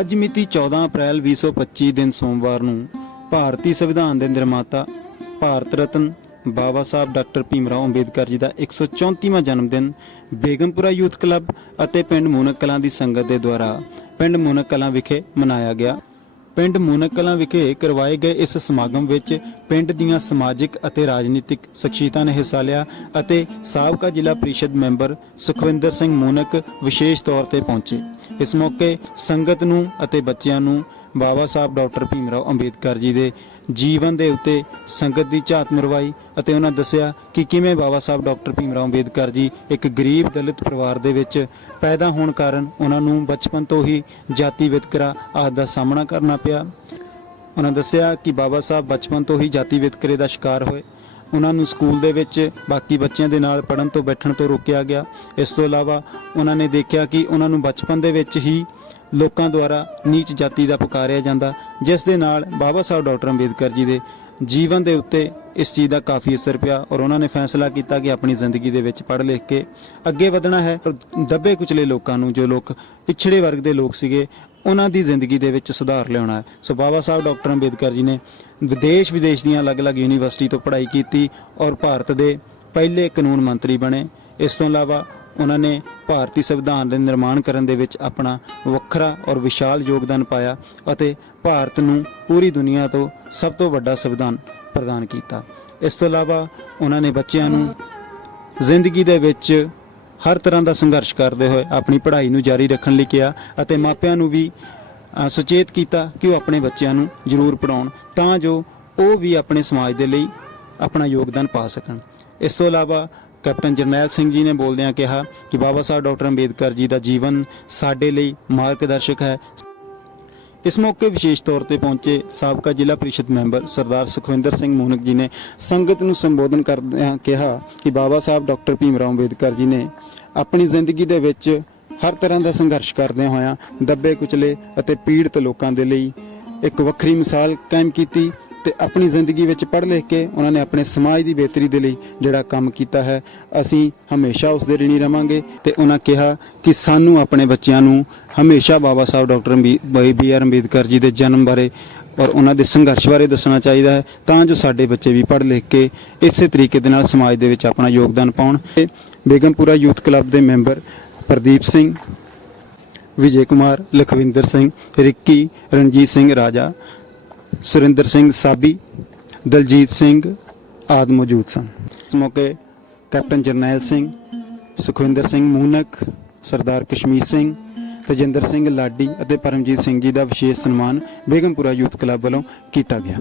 ਅੱਜ ਮਿਤੀ 14 ਅਪ੍ਰੈਲ 2025 ਦਿਨ ਸੋਮਵਾਰ ਨੂੰ ਭਾਰਤੀ ਸੰਵਿਧਾਨ ਦੇ ਨਿਰਮਾਤਾ ਭਾਰਤ ਰਤਨ ਬਾਬਾ ਸਾਹਿਬ ਡਾਕਟਰ ਭੀਮਰਾਓ ਅੰਬੇਦਕਰ ਜੀ ਦਾ 134ਵਾਂ ਜਨਮ ਦਿਨ ਬੇਗਮਪੁਰਾ ਯੂਥ ਕਲੱਬ ਅਤੇ ਪਿੰਡ ਮੂਨਕ ਕਲਾਂ ਦੀ ਸੰਗਤ ਦੇ ਦੁਆਰਾ ਪਿੰਡ ਮੂਨਕ ਕਲਾਂ ਵਿਖੇ ਮਨਾਇਆ ਗਿਆ। ਪਿੰਡ ਮੂਨਕ ਕਲਾਂ ਵਿਖੇ ਕਰਵਾਏ ਗਏ ਇਸ ਸਮਾਗਮ ਵਿੱਚ ਪਿੰਡ ਦੀਆਂ ਸਮਾਜਿਕ ਅਤੇ ਰਾਜਨੀਤਿਕ ਸ਼ਖਸੀਅਤਾਂ ਨੇ ਹਿੱਸਾ ਲਿਆ ਅਤੇ ਸਾਬਕਾ ਜ਼ਿਲ੍ਹਾ ਪ੍ਰੀਸ਼ਦ ਮੈਂਬਰ ਸੁਖਵਿੰਦਰ ਸਿੰਘ ਮੂਨਕ ਵਿਸ਼ੇਸ਼ ਤੌਰ ਤੇ ਪਹੁੰਚੇ। ਇਸ ਮੌਕੇ ਸੰਗਤ ਨੂੰ ਅਤੇ ਬੱਚਿਆਂ ਨੂੰ ਬਾਬਾ ਸਾਹਿਬ ਡਾਕਟਰ ਭੀਮਰਾਓ ਅੰਬੇਦਕਰ ਜੀ ਦੇ ਜੀਵਨ ਦੇ ਉੱਤੇ ਸੰਗਤ ਦੀ ਝਾਤ ਮਰਵਾਈ ਅਤੇ ਉਹਨਾਂ ਦੱਸਿਆ ਕਿ ਕਿਵੇਂ ਬਾਬਾ ਸਾਹਿਬ ਡਾਕਟਰ ਭੀਮਰਾਓ ਅੰਬੇਦਕਰ ਜੀ ਇੱਕ ਗਰੀਬ ਦਲਿਤ ਪਰਿਵਾਰ ਦੇ ਵਿੱਚ ਪੈਦਾ ਹੋਣ ਕਾਰਨ ਉਹਨਾਂ ਨੂੰ ਬਚਪਨ ਤੋਂ ਹੀ ਜਾਤੀ ਵਿਤਕਰਾ ਆਦਿ ਦਾ ਸਾਹਮਣਾ ਕਰਨਾ ਪਿਆ। ਉਹਨਾਂ ਦੱਸਿਆ ਕਿ ਬਾਬਾ ਸਾਹਿਬ ਬਚਪਨ ਤੋਂ ਹੀ ਜਾਤੀ ਵਿਤਕਰੇ ਦਾ ਸ਼ਿਕਾਰ ਹੋਏ। ਉਹਨਾਂ ਨੂੰ ਸਕੂਲ ਦੇ ਵਿੱਚ ਬਾਕੀ ਬੱਚਿਆਂ ਦੇ ਨਾਲ ਪੜਨ ਤੋਂ ਬੈਠਣ ਤੋਂ ਰੋਕਿਆ ਗਿਆ। ਇਸ ਤੋਂ ਇਲਾਵਾ ਉਹਨਾਂ ਨੇ ਦੇਖਿਆ ਕਿ ਉਹਨਾਂ ਨੂੰ ਬਚਪਨ ਦੇ ਵਿੱਚ ਹੀ ਲੋਕਾਂ ਦੁਆਰਾ ਨੀਚ ਜਾਤੀ ਦਾ ਪੁਕਾਰਿਆ ਜਾਂਦਾ, ਜਿਸ ਦੇ ਨਾਲ ਬਾਬਾ ਸਾਹਿਬ ਡਾਕਟਰ ਅੰਬੇਦਕਰ ਜੀ ਦੇ ਜੀਵਨ ਦੇ ਉੱਤੇ ਇਸ ਚੀਜ਼ ਦਾ ਕਾਫੀ ਅਸਰ ਪਿਆ ਔਰ ਉਹਨਾਂ ਨੇ ਫੈਸਲਾ ਕੀਤਾ ਕਿ ਆਪਣੀ ਜ਼ਿੰਦਗੀ ਦੇ ਵਿੱਚ ਪੜ੍ਹ ਲਿਖ ਕੇ ਅੱਗੇ ਵਧਣਾ ਹੈ। ਔਰ ਦੱਬੇ ਕੁਚਲੇ ਲੋਕਾਂ ਨੂੰ ਜੋ ਲੋਕ ਪਿਛੜੇ ਵਰਗ ਦੇ ਲੋਕ ਸੀਗੇ, ਉਹਨਾਂ ਦੀ ਜ਼ਿੰਦਗੀ ਦੇ ਵਿੱਚ ਸੁਧਾਰ ਲਿਆਉਣਾ ਹੈ। ਸੋ ਬਾਬਾ ਸਾਹਿਬ ਡਾਕਟਰ ਅੰਬੇਦਕਰ ਜੀ ਨੇ ਵਿਦੇਸ਼ ਵਿਦੇਸ਼ ਦੀਆਂ ਅਲੱਗ-ਅਲੱਗ ਯੂਨੀਵਰਸਿਟੀ ਤੋਂ ਪੜ੍ਹਾਈ ਕੀਤੀ ਔਰ ਭਾਰਤ ਦੇ ਪਹਿਲੇ ਕਾਨੂੰਨ ਮੰਤਰੀ ਬਣੇ। ਇਸ ਤੋਂ ਇਲਾਵਾ ਉਹਨਾਂ ਨੇ ਭਾਰਤੀ ਸੰਵਿਧਾਨ ਦੇ ਨਿਰਮਾਣ ਕਰਨ ਦੇ ਵਿੱਚ ਆਪਣਾ ਵੱਖਰਾ ਔਰ ਵਿਸ਼ਾਲ ਯੋਗਦਾਨ ਪਾਇਆ ਅਤੇ ਭਾਰਤ ਨੂੰ ਪੂਰੀ ਦੁਨੀਆ ਤੋਂ ਸਭ ਤੋਂ ਵੱਡਾ ਸੰਵਿਧਾਨ ਪ੍ਰਦਾਨ ਕੀਤਾ। ਇਸ ਤੋਂ ਇਲਾਵਾ ਉਹਨਾਂ ਨੇ ਬੱਚਿਆਂ ਨੂੰ ਜ਼ਿੰਦਗੀ ਦੇ ਵਿੱਚ ਹਰ ਤਰ੍ਹਾਂ ਦਾ ਸੰਘਰਸ਼ ਕਰਦੇ ਹੋਏ ਆਪਣੀ ਪੜ੍ਹਾਈ ਨੂੰ ਜਾਰੀ ਰੱਖਣ ਲਈ ਕਿਹਾ ਅਤੇ ਮਾਪਿਆਂ ਨੂੰ ਵੀ ਸੁਚੇਤ ਕੀਤਾ ਕਿ ਉਹ ਆਪਣੇ ਬੱਚਿਆਂ ਨੂੰ ਜ਼ਰੂਰ ਪੜਾਉਣ ਤਾਂ ਜੋ ਉਹ ਵੀ ਆਪਣੇ ਸਮਾਜ ਦੇ ਲਈ ਆਪਣਾ ਯੋਗਦਾਨ ਪਾ ਸਕਣ। ਇਸ ਤੋਂ ਇਲਾਵਾ ਕੈਪਟਨ ਜਰਨੈਲ ਸਿੰਘ ਜੀ ਨੇ ਬੋਲਦਿਆਂ ਕਿਹਾ ਕਿ ਬਾਬਾ ਸਾਹਿਬ ਡਾਕਟਰ ਅੰਬੇਦਕਰ ਜੀ ਦਾ ਜੀਵਨ ਸਾਡੇ ਲਈ ਮਾਰਗਦਰਸ਼ਕ ਹੈ। ਇਸ ਮੌਕੇ ਵਿਸ਼ੇਸ਼ ਤੌਰ ਤੇ ਪਹੁੰਚੇ ਸਾਬਕਾ ਜ਼ਿਲ੍ਹਾ ਪ੍ਰੀਸ਼ਦ ਮੈਂਬਰ ਸਰਦਾਰ ਸੁਖਵਿੰਦਰ ਸਿੰਘ ਮੋਹਨਕ ਜੀ ਨੇ ਸੰਗਤ ਨੂੰ ਸੰਬੋਧਨ ਕਰਦਿਆਂ ਕਿਹਾ ਕਿ ਬਾਬਾ ਸਾਹਿਬ ਡਾਕਟਰ ਭੀਮ ਰਾਓ ਅੰਬੇਦਕਰ ਜੀ ਨੇ ਆਪਣੀ ਜ਼ਿੰਦਗੀ ਦੇ ਵਿੱਚ ਹਰ ਤਰ੍ਹਾਂ ਦਾ ਸੰਘਰਸ਼ ਕਰਦਿਆਂ ਹੋਇਆਂ ਦੱਬੇ ਕੁਚਲੇ ਅਤੇ ਪੀੜਤ ਲੋਕਾਂ ਦੇ ਲਈ ਇੱਕ ਵੱਖਰੀ ਮਿਸਾਲ ਕਾਇਮ ਕੀਤੀ ਤੇ ਆਪਣੀ ਜ਼ਿੰਦਗੀ ਵਿੱਚ ਪੜ੍ਹ ਲਿਖ ਕੇ ਉਹਨਾਂ ਨੇ ਆਪਣੇ ਸਮਾਜ ਦੀ ਬਿਹਤਰੀ ਦੇ ਲਈ ਜਿਹੜਾ ਕੰਮ ਕੀਤਾ ਹੈ, ਅਸੀਂ ਹਮੇਸ਼ਾ ਉਸ ਦੇ ਰਿਣੀ ਰਵਾਂਗੇ ਤੇ ਉਹਨਾਂ ਕਿਹਾ ਕਿ ਸਾਨੂੰ ਆਪਣੇ ਬੱਚਿਆਂ ਨੂੰ ਹਮੇਸ਼ਾ Baba Sahib doctor B R Ambedkar ji ਦੇ ਜਨਮ ਬਾਰੇ ਔਰ ਉਹਨਾਂ ਦੇ ਸੰਘਰਸ਼ ਬਾਰੇ ਦੱਸਣਾ ਚਾਹੀਦਾ ਹੈ ਤਾਂ ਜੋ ਸਾਡੇ ਬੱਚੇ ਵੀ ਪੜ੍ਹ ਲਿਖ ਕੇ ਇਸੇ ਤਰੀਕੇ ਦੇ ਨਾਲ ਸਮਾਜ ਦੇ ਵਿੱਚ ਆਪਣਾ ਯੋਗਦਾਨ ਪਾਉਣ। ਤੇ ਬੇਗਮਪੁਰਾ ਯੂਥ ਕਲੱਬ ਦੇ ਮੈਂਬਰ ਪ੍ਰਦੀਪ ਸਿੰਘ, ਵਿਜੇ ਕੁਮਾਰ, ਲਖਵਿੰਦਰ ਸਿੰਘ, ਰਿੱਕੀ, ਰਣਜੀਤ ਸਿੰਘ ਰਾਜਾ ਸੁਰਿੰਦਰ ਸਿੰਘ ਸਾਬੀ, ਦਲਜੀਤ ਸਿੰਘ ਆਦ ਮੌਜੂਦ ਸਨ। ਇਸ ਮੌਕੇ ਕੈਪਟਨ ਜਰਨੈਲ ਸਿੰਘ, ਸੁਖਵਿੰਦਰ ਸਿੰਘ ਮੂਨਕ, ਸਰਦਾਰ ਕਸ਼ਮੀਰ ਸਿੰਘ, ਤਜਿੰਦਰ ਸਿੰਘ ਲਾਡੀ ਅਤੇ ਪਰਮਜੀਤ ਸਿੰਘ ਜੀ ਦਾ ਵਿਸ਼ੇਸ਼ ਸਨਮਾਨ ਬੇਗਮਪੁਰਾ ਯੂਥ ਕਲੱਬ ਵੱਲੋਂ ਕੀਤਾ ਗਿਆ।